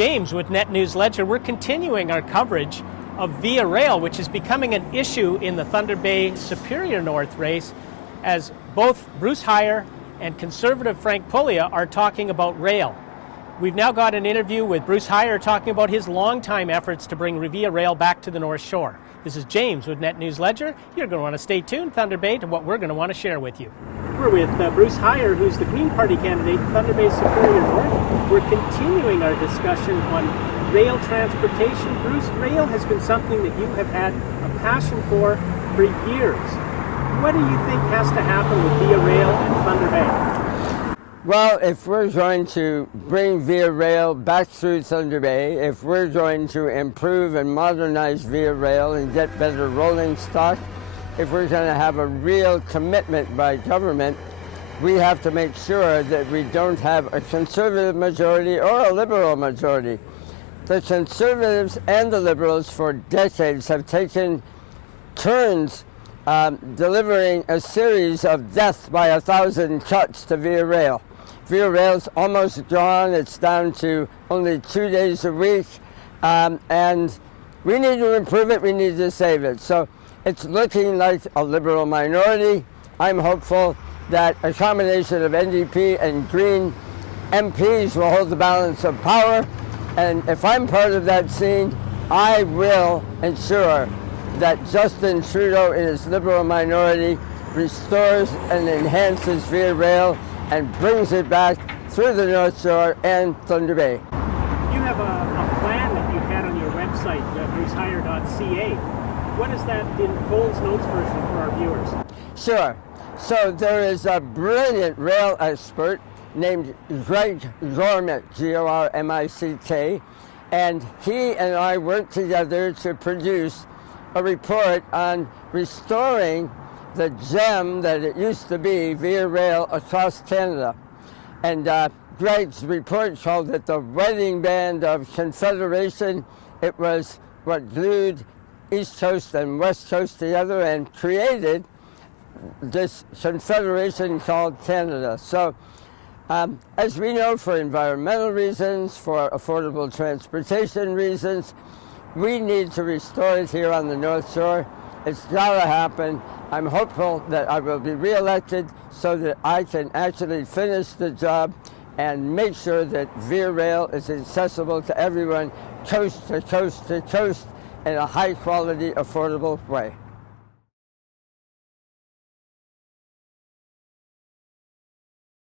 James with NetNewsLedger. We're continuing our coverage of Via Rail, which is becoming an issue in the Thunder Bay Superior North race, as both Bruce Hyer and Conservative Frank Pullia are talking about rail. We've now got an interview with Bruce Hyer talking about his longtime efforts to bring Via Rail back to the North Shore. This is James with NetNewsLedger. You're going to want to stay tuned, Thunder Bay, to what we're going to want to share with you. We're with Bruce Hyer, who's the Green Party candidate, Thunder Bay Superior North. We're continuing our discussion on rail transportation. Bruce, rail has been something that you have had a passion for years. What do you think has to happen with Via Rail and Thunder Bay? Well, if we're going to bring Via Rail back through Thunder Bay, if we're going to improve and modernize Via Rail and get better rolling stock, if we're going to have a real commitment by government, we have to make sure that we don't have a conservative majority or a liberal majority. The conservatives and the liberals for decades have taken turns delivering a series of death by 1,000 cuts to Via Rail. Via Rail's almost gone. It's down to only 2 days a week, and we need to improve it. We need to save it. So it's looking like a liberal minority. I'm hopeful that a combination of NDP and Green MPs will hold the balance of power, and if I'm part of that scene, I will ensure that Justin Trudeau in his liberal minority restores and enhances Via Rail and brings it back through the North Shore and Thunder Bay. You have a plan that you had on your website, brucehyer.ca. What is that in Cole's Notes version for our viewers? Sure. So there is a brilliant rail expert named Greg Gormick, G-O-R-M-I-C-K, and he and I worked together to produce a report on restoring the gem that it used to be, Via Rail, across Canada. And Greg's report called it the wedding band of Confederation. It was what glued East Coast and West Coast together and created this confederation called Canada. So as we know, for environmental reasons, for affordable transportation reasons, we need to restore it here on the North Shore. It's got to happen. I'm hopeful that I will be reelected so that I can actually finish the job and make sure that Via Rail is accessible to everyone, coast to coast to coast, in a high-quality, affordable way.